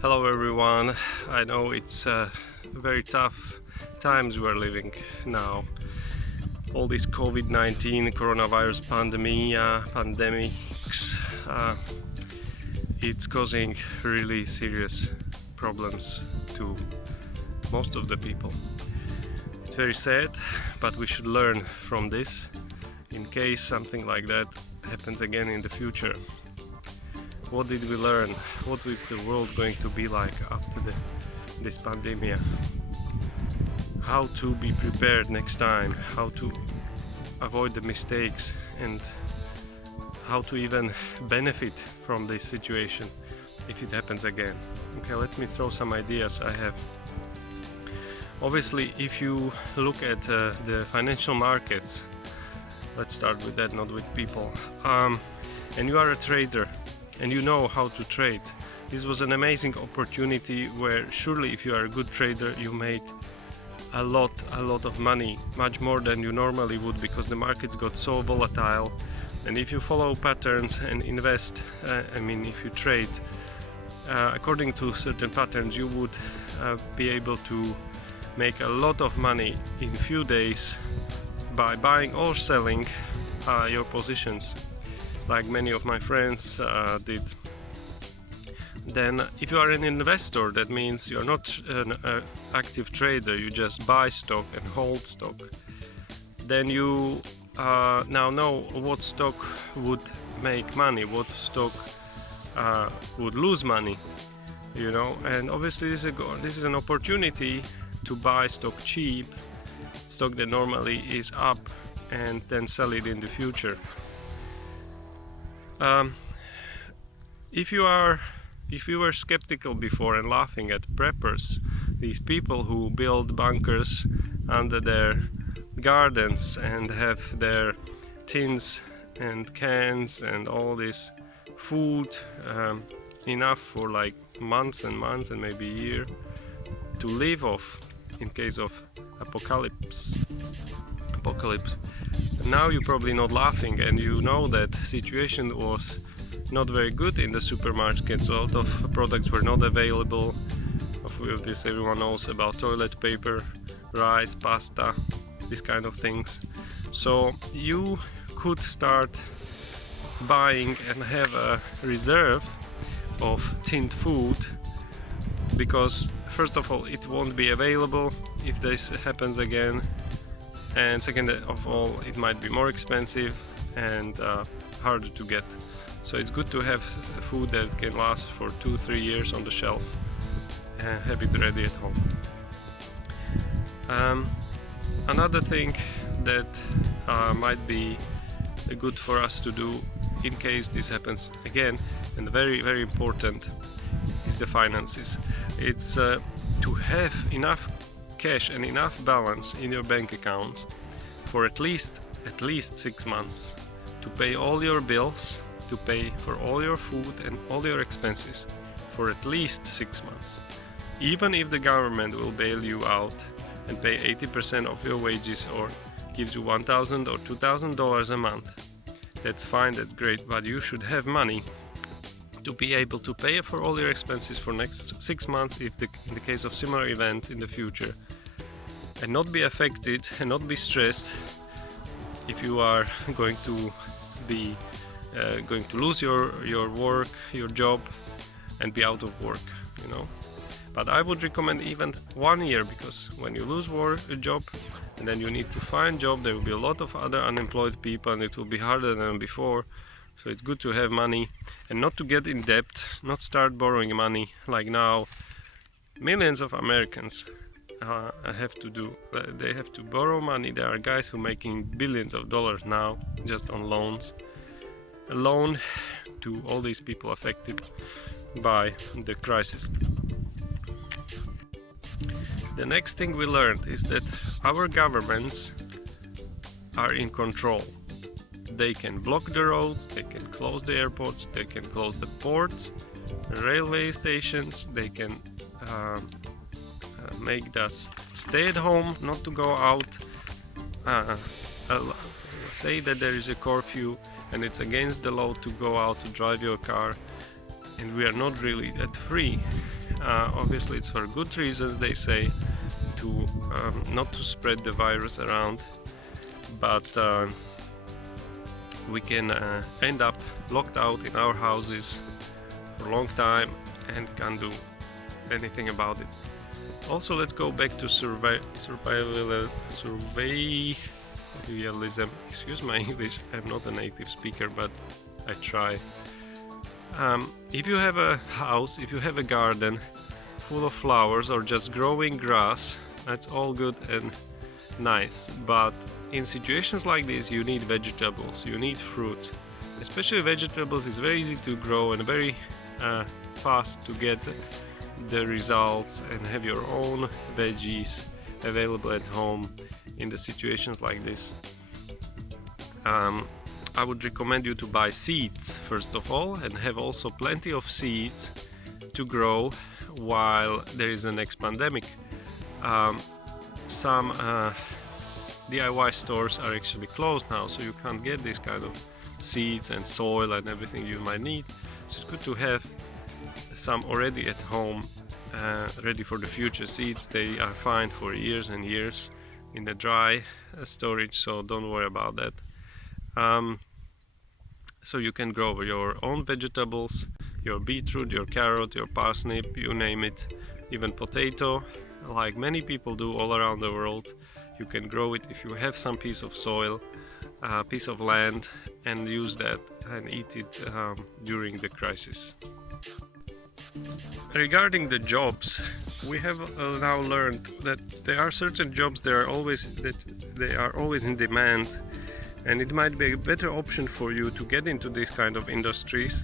Hello everyone. I know it's very tough times we're living now. All this COVID-19 coronavirus pandemics, it's causing really serious problems to most of the people. It's very sad, but we should learn from this in case something like that happens again in the future. What did we learn? What is the world going to be like after this pandemic? How to be prepared next time, how to avoid the mistakes, and how to even benefit from this situation if it happens again. Okay, let me throw some ideas I have. Obviously, if you look at the financial markets, let's start with that, not with people, and you are a trader, and you know how to trade. This was an amazing opportunity where surely if you are a good trader you made a lot of money, much more than you normally would, because the markets got so volatile. And if you follow patterns and invest, if you trade according to certain patterns, you would be able to make a lot of money in few days by buying or selling your positions, like many of my friends did. Then if you are an investor, that means you're not an active trader, you just buy stock and hold stock. Then you now know what stock would make money, what stock would lose money, you know. And obviously this is an opportunity to buy stock cheap, stock that normally is up, and then sell it in the future. If you were skeptical before and laughing at preppers, these people who build bunkers under their gardens and have their tins and cans and all this food, enough for like months and months and maybe a year to live off in case of apocalypse. Now you're probably not laughing, and you know that situation was not very good in the supermarkets. A lot of products were not available. Of this everyone knows about toilet paper, rice, pasta, these kind of things. So you could start buying and have a reserve of tinned food, because first of all it won't be available if this happens again, and second of all it might be more expensive and harder to get. So it's good to have food that can last for 2-3 years on the shelf and have it ready at home. Another thing that might be good for us to do in case this happens again, and very important, is the finances. It's to have enough cash and enough balance in your bank accounts for at least 6 months to pay all your bills, to pay for all your food and all your expenses for at least 6 months. Even if the government will bail you out and pay 80% of your wages or gives you $1,000 or $2,000 a month, that's fine, that's great, but you should have money to be able to pay for all your expenses for next 6 months in the case of similar event in the future, and not be affected and not be stressed if you are going to lose your work, your job, and be out of work, you know. But I would recommend even 1 year, because when you lose a job and then you need to find job, there will be a lot of other unemployed people and it will be harder than before. So it's good to have money and not to get in debt, not start borrowing money like now. Millions of Americans they have to borrow money. There are guys who are making billions of dollars now just on loans. A loan to all these people affected by the crisis. The next thing we learned is that our governments are in control. They can block the roads, they can close the airports, they can close the ports, the railway stations, they can make us stay at home, not to go out, say that there is a curfew and it's against the law to go out to drive your car, and we are not really that free Obviously it's for good reasons, they say, to not to spread the virus around, but we can end up locked out in our houses for a long time and can't do anything about it. Also, let's go back to survivalism. Excuse my English, I'm not a native speaker, but I try. If you have a house, if you have a garden full of flowers or just growing grass, that's all good and nice, but in situations like this you need vegetables, you need fruit. Especially vegetables is very easy to grow and very fast to get the results and have your own veggies available at home in the situations like this. I would recommend you to buy seeds first of all, and have also plenty of seeds to grow while there is a next pandemic. Some DIY stores are actually closed now, so you can't get this kind of seeds and soil and everything you might need. It's good to have some already at home, ready for the future. Seeds, they are fine for years and years in the dry storage, so don't worry about that. So you can grow your own vegetables, your beetroot, your carrot, your parsnip, you name it, even potato, like many people do all around the world. You can grow it if you have some piece of soil, piece of land, and use that and eat it during the crisis. Regarding the jobs, we have now learned that there are certain jobs that are always in demand, and it might be a better option for you to get into these kind of industries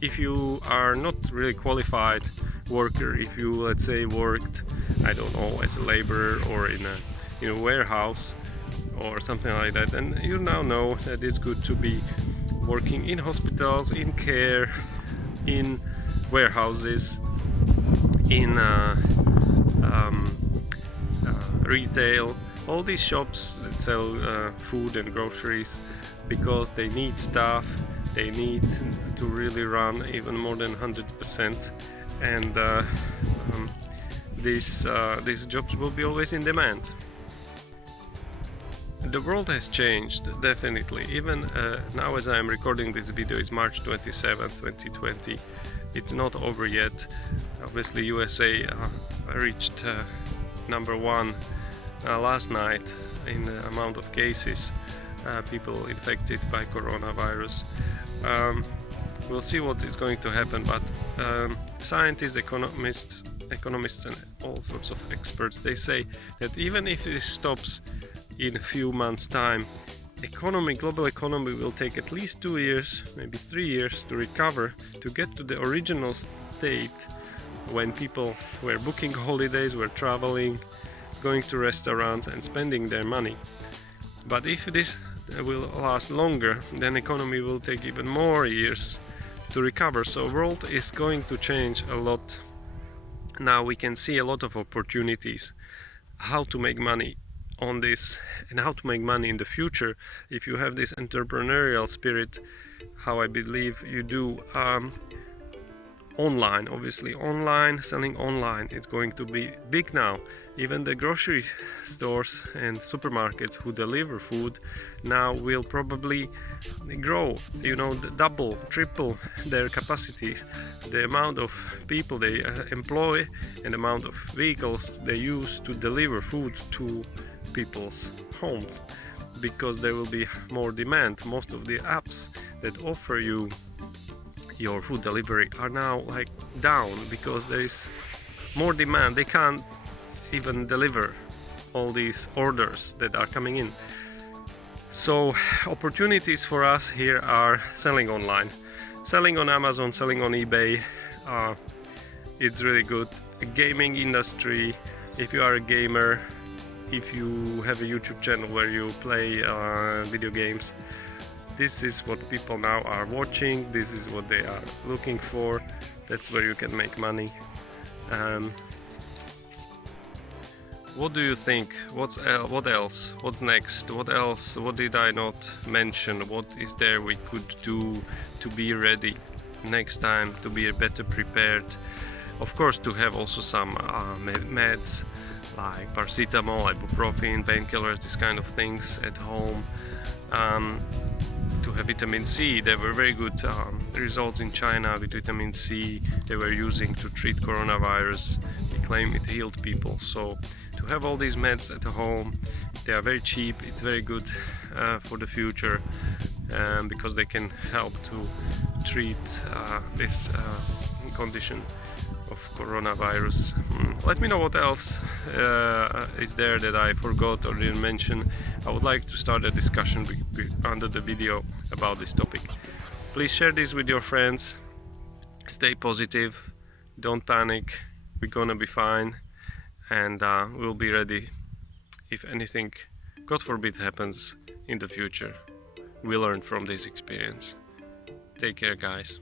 if you are not really qualified worker. If you, let's say, worked, I don't know, as a laborer or in a warehouse or something like that, and you now know that it's good to be working in hospitals, in care, in warehouses, in retail, all these shops that sell food and groceries, because they need staff, they need to really run even more than 100%, and these jobs will be always in demand. The world has changed, definitely. Even now, as I am recording this video, it's March 27, 2020. It's not over yet. Obviously, USA reached number one last night in the amount of cases, people infected by coronavirus. We'll see what is going to happen, but scientists, economists and all sorts of experts, they say that even if this stops in a few months' time, global economy will take at least 2 years, maybe 3 years to recover, to get to the original state when people were booking holidays, were traveling, going to restaurants and spending their money. But if this will last longer, then economy will take even more years to recover. So world is going to change a lot. Now we can see a lot of opportunities, how to make money on this and how to make money in the future if you have this entrepreneurial spirit, how I believe you do. Online, obviously, selling online, it's going to be big now. Even the grocery stores and supermarkets who deliver food now will probably grow, double, triple their capacities, the amount of people they employ and the amount of vehicles they use to deliver food to people's homes, because there will be more demand. Most of the apps that offer you your food delivery are now down because there is more demand. They can't even deliver all these orders that are coming in. So opportunities for us here are selling online, selling on Amazon, selling on eBay. It's really good. Gaming industry, if you are a gamer, if you have a YouTube channel where you play video games, this is what people now are watching, this is what they are looking for, that's where you can make money. What do you think? What else? What's next? What else? What did I not mention? What is there we could do to be ready? next time, to be better prepared. Of course, to have also some meds like paracetamol, ibuprofen, painkillers, these kind of things at home. To have vitamin C, there were very good results in China with vitamin C they were using to treat coronavirus. They claim it healed people. So to have all these meds at home, they are very cheap. It's very good for the future because they can help to treat this condition of coronavirus. Let me know what else is there that I forgot or didn't mention. I would like to start a discussion under the video about this topic. Please share this with your friends. Stay positive, don't panic, we're gonna be fine, and we'll be ready if anything, God forbid, happens in the future. We learn from this experience. Take care, guys.